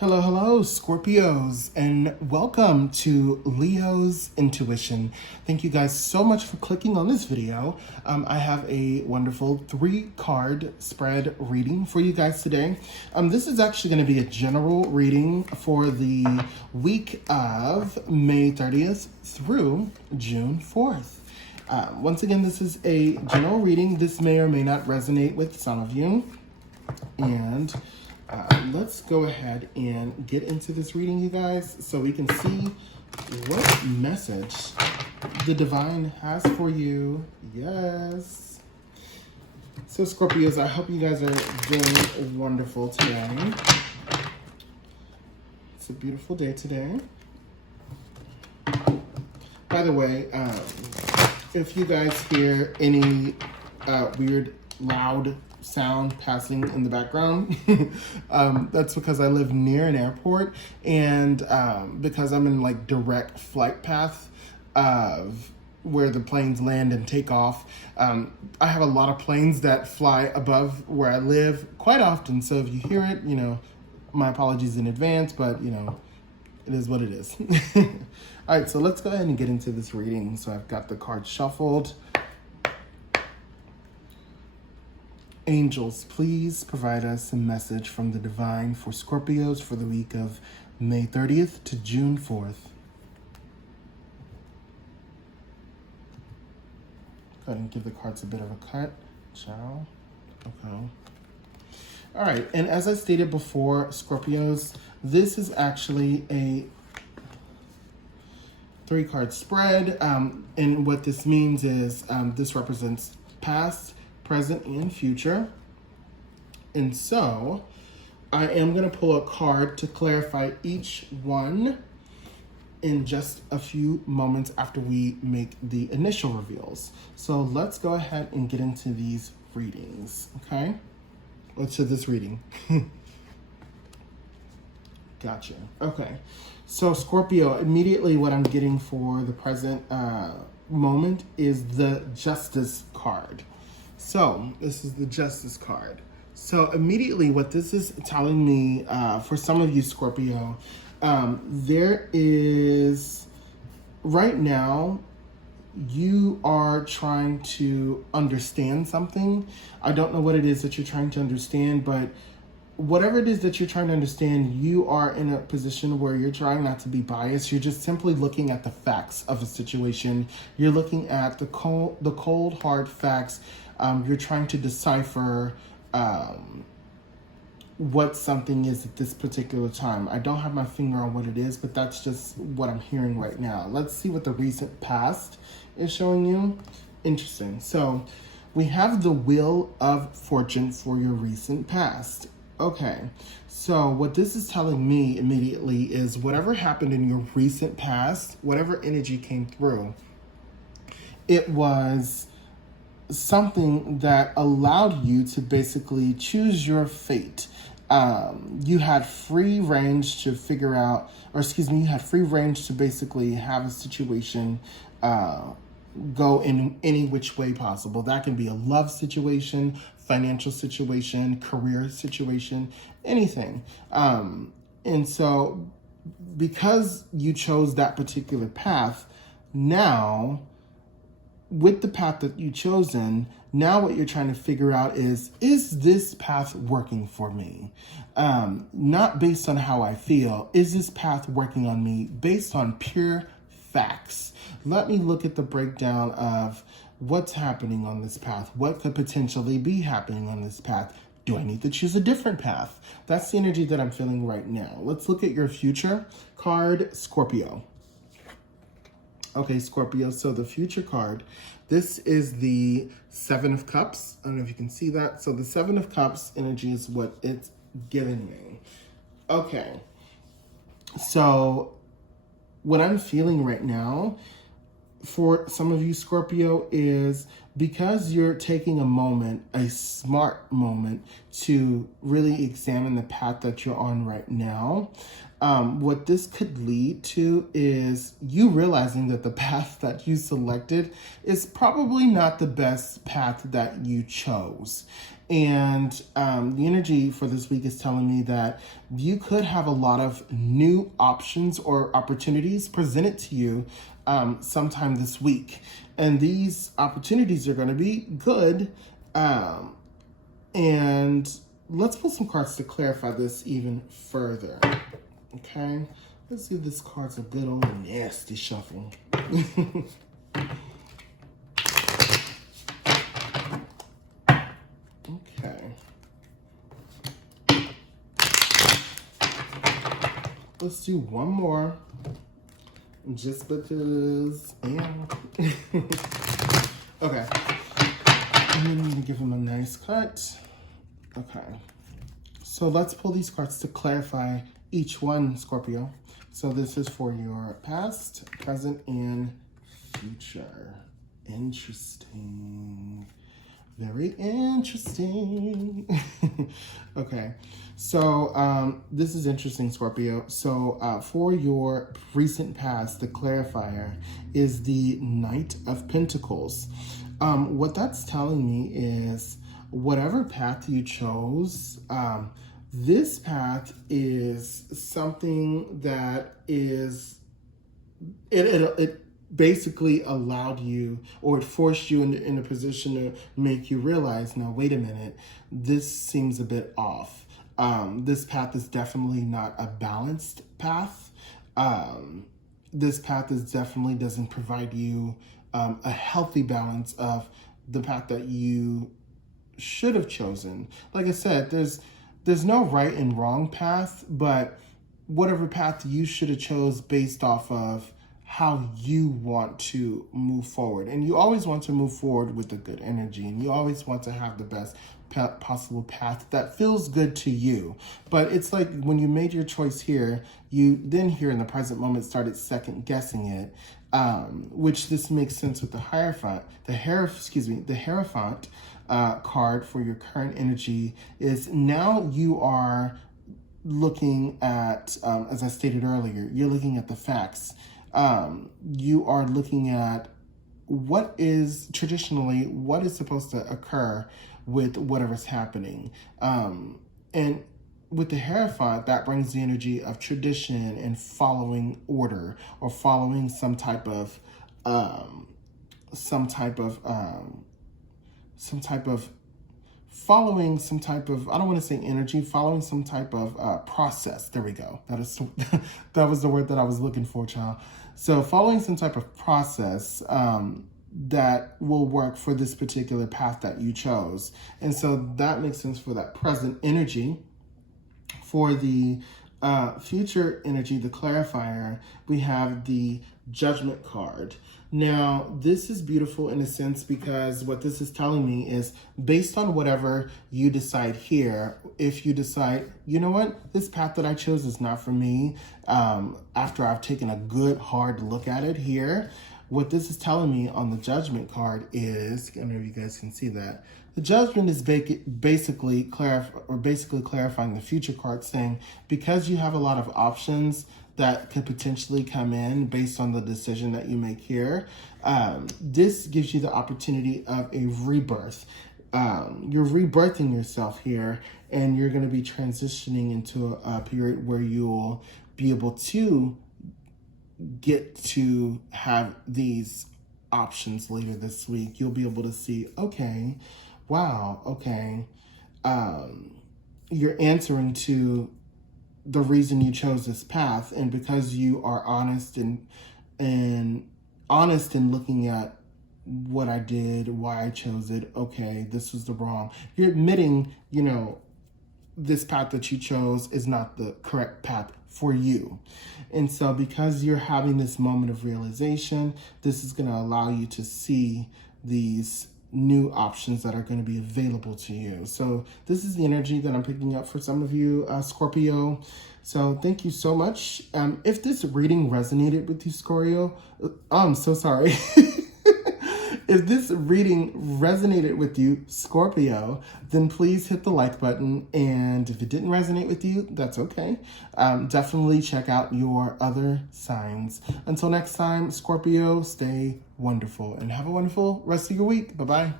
Hello, Scorpios, and welcome to Leo's Intuition. Thank you guys so much for clicking on this video. I have a wonderful 3-card spread reading for you guys today. This is actually going to be a general reading for the week of May 30th through June 4th. Once again, this is a general reading. This may or may not resonate with some of you. And let's go ahead and get into this reading, you guys, so we can see what message the divine has for you. Yes. So Scorpios, I hope you guys are doing wonderful today. It's a beautiful day today. By the way, if you guys hear any weird, loud sound passing in the background, that's because I live near an airport, and because I'm in like direct flight path of where the planes land and take off, I have a lot of planes that fly above where I live quite often. So if you hear it, my apologies in advance, but it is what it is. All right, so let's go ahead and get into this reading. So I've got the cards shuffled. Angels, please provide us a message from the divine for Scorpios for the week of May 30th to June 4th. Go ahead and give the cards a bit of a cut. Ciao. Okay. All right, and as I stated before, Scorpios, this is actually a 3-card spread. And what this means is this represents past, present, and future. And so I am going to pull a card to clarify each one in just a few moments after we make the initial reveals. So let's go ahead and get into these readings, okay? Or to this reading. Gotcha. Okay. So Scorpio, immediately what I'm getting for the present moment is the Justice card. So this is the Justice card. So immediately what this is telling me, for some of you Scorpio, there is, right now, you are trying to understand something. I don't know what it is that you're trying to understand, but whatever it is that you're trying to understand, you are in a position where you're trying not to be biased. You're just simply looking at the facts of a situation. You're looking at the cold, hard facts. You're trying to decipher what something is at this particular time. I don't have my finger on what it is, but that's just what I'm hearing right now. Let's see what the recent past is showing you. Interesting. So we have the Wheel of Fortune for your recent past. Okay, so what this is telling me immediately is whatever happened in your recent past, whatever energy came through, it was something that allowed you to basically choose your fate. You had free range to figure out, you had free range to basically have a situation go in any which way possible. That can be a love situation, financial situation, career situation, anything. And so because you chose that particular path, now with the path that you've chosen, now what you're trying to figure out is this path working for me? Not based on how I feel. Is this path working on me based on pure facts? Let me look at the breakdown of what's happening on this path. What could potentially be happening on this path? Do I need to choose a different path? That's the energy that I'm feeling right now. Let's look at your future card, Scorpio. Okay, Scorpio, so the future card, this is the 7 of Cups. I don't know if you can see that. So the 7 of Cups energy is what it's giving me. Okay, so what I'm feeling right now for some of you Scorpio is because you're taking a moment, a smart moment, to really examine the path that you're on right now. What this could lead to is you realizing that the path that you selected is probably not the best path that you chose. And the energy for this week is telling me that you could have a lot of new options or opportunities presented to you sometime this week. And these opportunities are going to be good. And let's pull some cards to clarify this even further. Okay, let's see if this card's a good old nasty shuffle. Okay. Let's do one more. Just because. And okay. And then I'm going to give him a nice cut. Okay. So let's pull these cards to clarify each one, Scorpio. So this is for your past, present, and future. Interesting. Very interesting. Okay, so this is interesting, Scorpio. So for your recent past, the clarifier is the Knight of Pentacles. What that's telling me is whatever path you chose, this path is something that is, it basically allowed you, or it forced you in a position to make you realize, now wait a minute, this seems a bit off. This path is definitely not a balanced path. This path is definitely doesn't provide you a healthy balance of the path that you should have chosen. Like I said, there's no right and wrong path, but whatever path you should have chose based off of how you want to move forward. And you always want to move forward with a good energy, and you always want to have the best possible path that feels good to you. But it's like when you made your choice here, you then here in the present moment started second guessing it, which this makes sense with the Hierophant. The Hierophant card for your current energy is now you are looking at, as I stated earlier, you're looking at the facts. You are looking at what is traditionally, what is supposed to occur with whatever's happening. And with the Hierophant, that brings the energy of tradition and following order, or following some type of following some type of, I don't want to say energy, following some type of process. There we go. That was the word that I was looking for, child. So following some type of process that will work for this particular path that you chose. And so that makes sense for that present energy. For the future energy, the clarifier, we have the Judgment card. Now, this is beautiful in a sense because what this is telling me is based on whatever you decide here, if you decide, you know what, this path that I chose is not for me, after I've taken a good hard look at it here, what this is telling me on the Judgment card is, I don't know if you guys can see that, the Judgment is basically clarifying the future card, saying because you have a lot of options that could potentially come in based on the decision that you make here, this gives you the opportunity of a rebirth. You're rebirthing yourself here, and you're going to be transitioning into a period where you'll be able to get to have these options later this week. You'll be able to see, okay, wow, okay, you're answering to the reason you chose this path, and because you are honest and honest in looking at what I did, why I chose it, okay, this was the wrong. You're admitting, you know, this path that you chose is not the correct path for you. And so because you're having this moment of realization, this is going to allow you to see these new options that are going to be available to you. So this is the energy that I'm picking up for some of you, Scorpio. So thank you so much. If this reading resonated with you, Scorpio, I'm so sorry. If this reading resonated with you, Scorpio, then please hit the like button. And if it didn't resonate with you, that's okay. Definitely check out your other signs. Until next time, Scorpio, stay wonderful and have a wonderful rest of your week. Bye-bye.